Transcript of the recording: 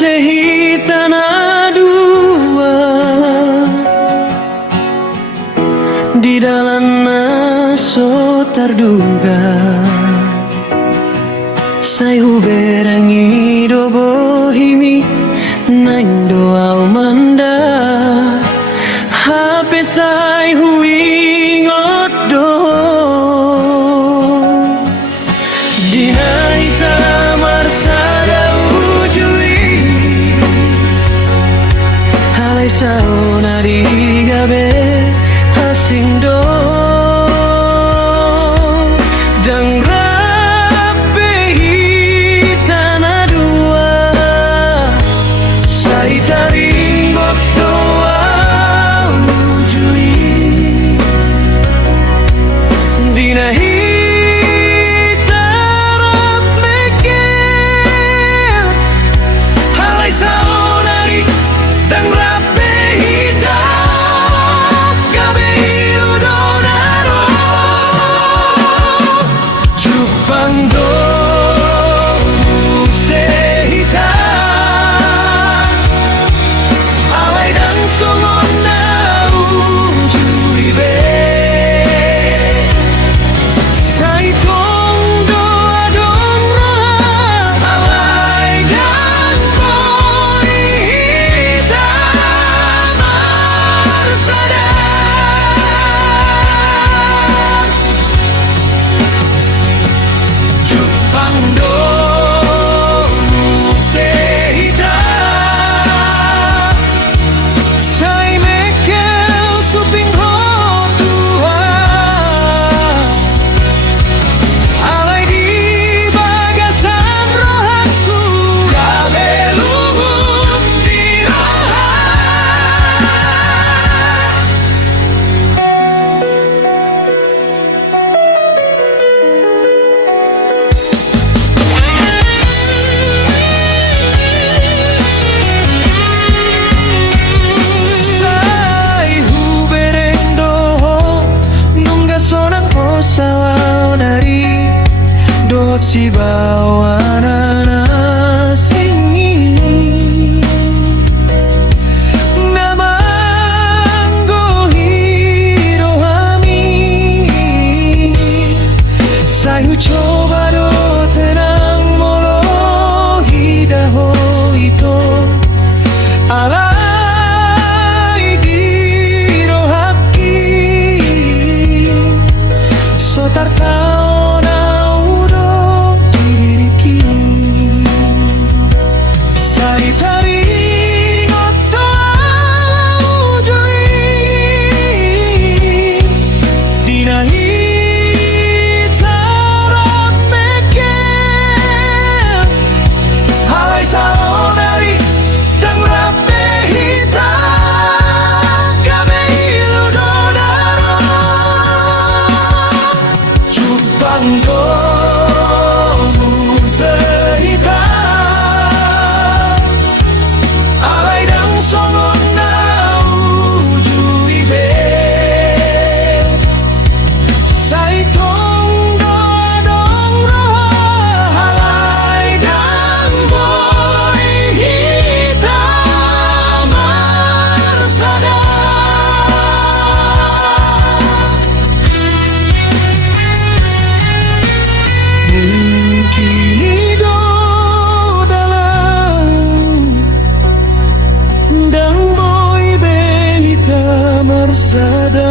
sehi tanah dua di dalam naso terduga saya berangi do bohimi nain doa manda hape sai hui ngodo dinai tamar sada ujui halai saona digabe hasindo dang rape hitana dua sai taringgok doa ujui dina hitarap mekir halai saonari dang rape hitam gabe udonaro chupando sehita alai dan songon na ujui be sai tong doa dong roha alai dan boy hitam marsada chupando sehita sai mekel suping ho Tuhan alai di bagasan rohaku gabe lumut di roha sai hubereng doho nungga sonang osawal nari dot si bawana singi namanggo hirohami sai coba do tenang molo hidaho ito alai dirohaki sotar tao na udo diriki sai taringot doa ujui dina hitarap mekir halai saonari dang rape hitam gabe iludonaro chupando sehita alai dang songon na ujui be sai tong doa dong roha halai dang boy hitam marsada mungkin do dalam dang boy be hitam marsada